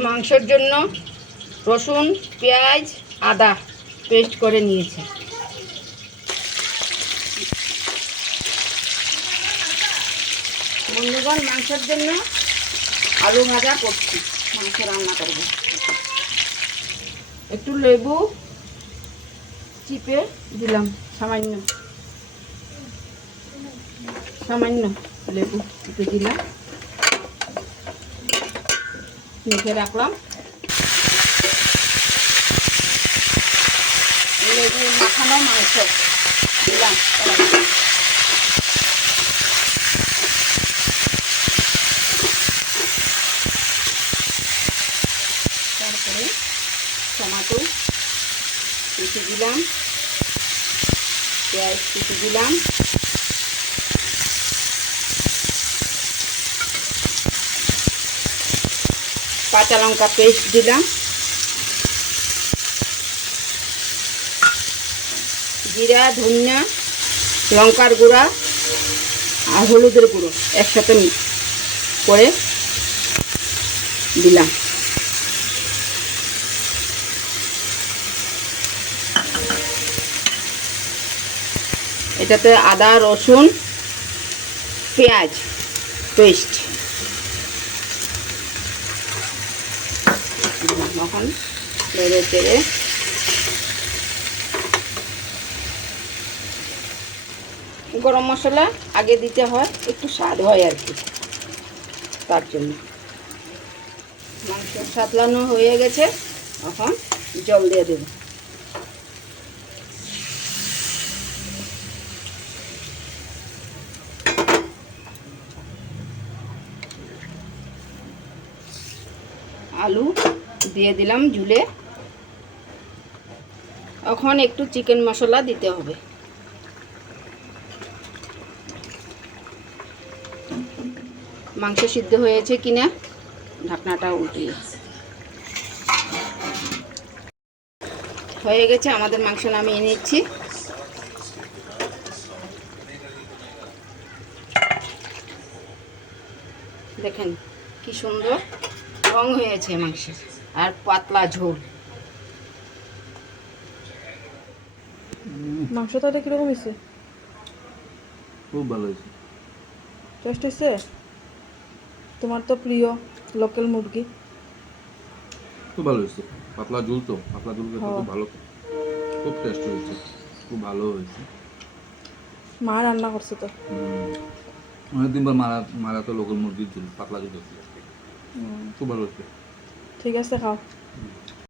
মাংসের জন্য রসুন, পেঁয়াজ, আদা পেস্ট করে নিয়েছি। বন্ধুগণ, মাংসের জন্য আলু ভাজা করছি। মাংস রান্না করব। একটু লেবু চিপে দিলাম, সামান্য। সামান্য লেবু চিপে দিলাম। মেখে রাখলাম। মাখানো মাংস। দিলাম। তারপরে টমাটো কুচি দিলাম পেঁয়াজ কুচি দিলাম। কাঁচা লঙ্কা পেস্ট দিলাম। জিরা, ধনিয়া, লঙ্কার গুঁড়া আর হলুদের গুঁড়ো একসাথে করে দিলাম। এটাতে আদা, রসুন, পেঁয়াজ, পেস্ট। এখন নেড়ে চেড়ে গরম মশলা আগে দিতে হয়, একটু স্বাদ হয় আর কি, তার জন্য। মাংস সাতলানো হয়ে গেছে, এখন জল দিয়ে দেবো। আলু দিয়ে দিলাম ঝুলে। এখন একটু চিকেন মশলা দিতে হবে। মাংস সিদ্ধ হয়েছে কিনা, ঢাকনাটা উল্টিয়ে। হয়ে গেছে, আমাদের মাংস নামিয়ে নিচ্ছি। দেখেন কি সুন্দর রং হয়েছে মাংসের। আর পাতলা ঝোল। মাংস তাহলে কীরকম হয়েছে খুব ভালো হয়েছে টেস্ট হয়েছে তোমার তো প্রিয় লোকাল মুরগি। খুব ভালো হয়েছে পাতলা ঝুল তো পাতলা ঝুল খেতে খুব। ভালো। খুব টেস্ট হয়েছে খুব ভালো হয়েছে মা রান্না করছে তো। অনেকদিন পর মারা মারা তো লোকাল মুরগির ঝুল পাতলা ঝুল। খুব ভালো হয়েছে ঠিক আছে খাও